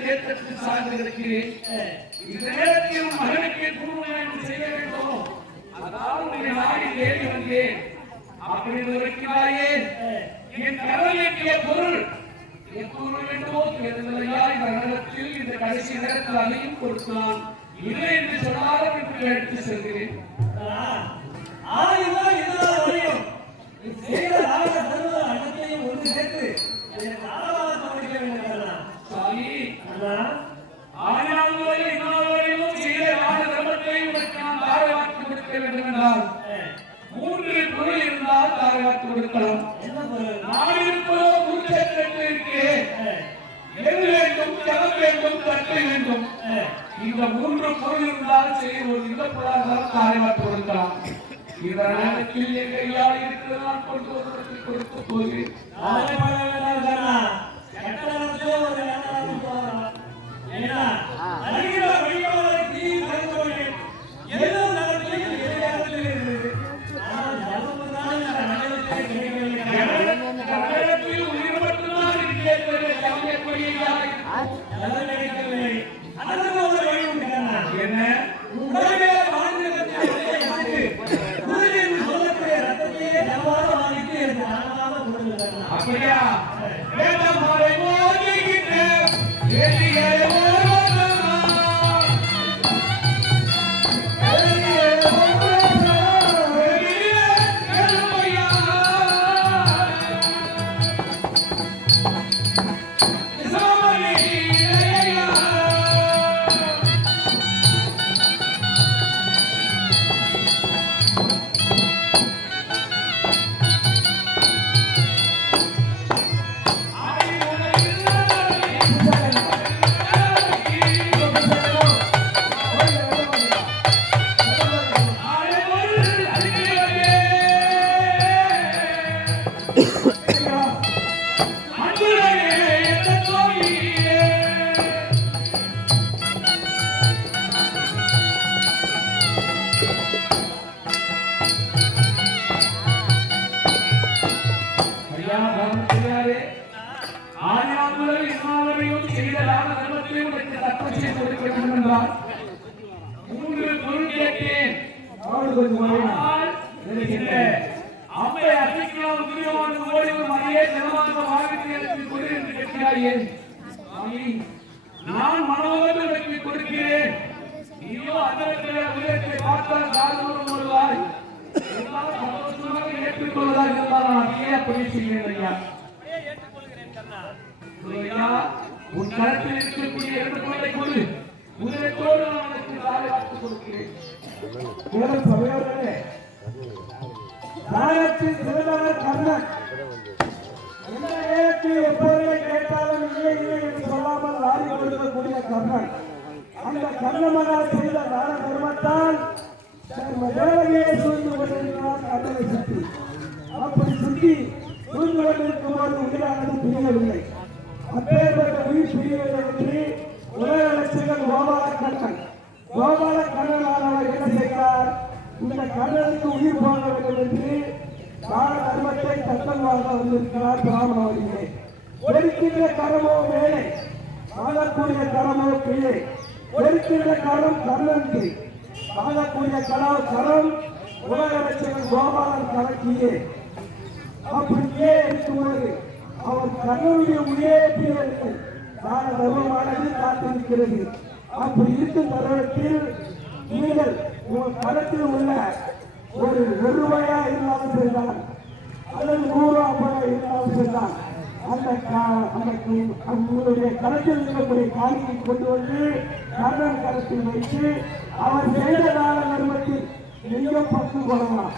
தேர்தலுக்கு சார்ந்திருக்கிறேன். இந்த நேரத்தில் மகனுக்கு குருமணம் செய்ய வேண்டும். அதாவது நாடி தேடி வந்தேன். அப்படி இருக்கிறாயே என் கடவுளுடைய பொருள் எப்பொருள் வேண்டுமோ தேர்தலையா இந்த நேரத்தில் இந்த கடைசி நேரத்தில் அதையும் கொடுக்கலாம். இல்லை என்று சொன்னாலும் இப்படி எடுத்து செல்கிறேன். மூன்று பொருள் இருந்தால் தாரவாத்து கொடுக்கலாம். நான் இருப்பதோ வேண்டும், ஜலம் வேண்டும், தட்டு வேண்டும். இந்த மூன்று பொருள் இருந்தால் சரி ஒரு இல்லப்படாதால் தாரவாத்து கொடுக்கலாம். இந்த நேரத்தில் என் கையால் இருக்கிற நான் கொண்டு வருவதற்கு கொடுத்து போகிறேன். அப்படியா மூன்று பொருள் கேட்டேன். அம்மை அசைக்கலாம் துரியமான ஓடி ஒரு மனையே ஜனமாக வாங்கிட்டு எனக்கு கொடு என்று கேட்கிறாயே. நான் மனோகத்தை வைத்து கொடுக்கிறேன். நீயோ அதற்குரிய உயரத்தை பார்த்தால் காரணம் வருவாய். சந்தோஷமாக ஏற்றுக்கொள்வதாக இருந்தால் நான் அதையே அப்படி செய்கிறேன். ஐயா உன் கருத்தில் இருக்கக்கூடிய இரண்டு பொருளை கொடு. முதலத்தோடு நான் உனக்கு தாரை கொடுக்கிறேன். தாயத்தின் சிறந்தவர் கர்ணன். இந்த நேரத்தில் எப்போதே கேட்டாலும் இல்லை இல்லை என்று சொல்லாமல் வாரி கொடுக்கக்கூடிய கர்ணன். அந்த கர்ணமனால் செய்த தான தர்மத்தால் தேவதையை சூழ்ந்து கொண்டிருக்கிறார் கர்ணனை சுற்றி. அப்படி சுற்றி சூழ்ந்து கொண்டிருக்கும் போது உயிரானது பிரியவில்லை. அப்பேற்பட்ட உயிர் பிரியவில்லை என்று உலக லட்சங்கள் கோபால கண்ணன். கோபால கண்ணனானவர் என்ன செய்கிறார்? இந்த கண்ணனுக்கு உயிர் போக வேண்டும் என்று தான தர்மத்தை தத்தமாக வந்திருக்கிறார் பிராமணவர்களே. ஒருக்கின்ற கரமோ மேலே, ஆகக்கூடிய கரமோ கீழே. ஒருக்கின்ற கரம் கர்ணனுக்கு, ஆகக்கூடிய கரம் உலக லட்சங்கள் கோபாலன் கலக்கியே. அப்படியே இருக்கும்போது அவர் கர்ணனுடைய உயர்த்திய தான தர்மமானது காத்திருக்கிறது. அப்படி இருக்கும் தருணத்தில் நீங்கள் உங்கள் கரத்தில் உள்ள ஒரு ரூபாயா இருந்தாலும் சரிதான், அல்லது 100 ரூபாய் இருந்தாலும் சரிதான், உங்களுடைய கரத்தில் இருக்கக்கூடிய காணியை கொண்டு வந்து கர்ணன் கரத்தில் வைத்து அவர் செய்த தான தர்மத்தில் நீங்கள் பங்கு கொள்ளலாம்.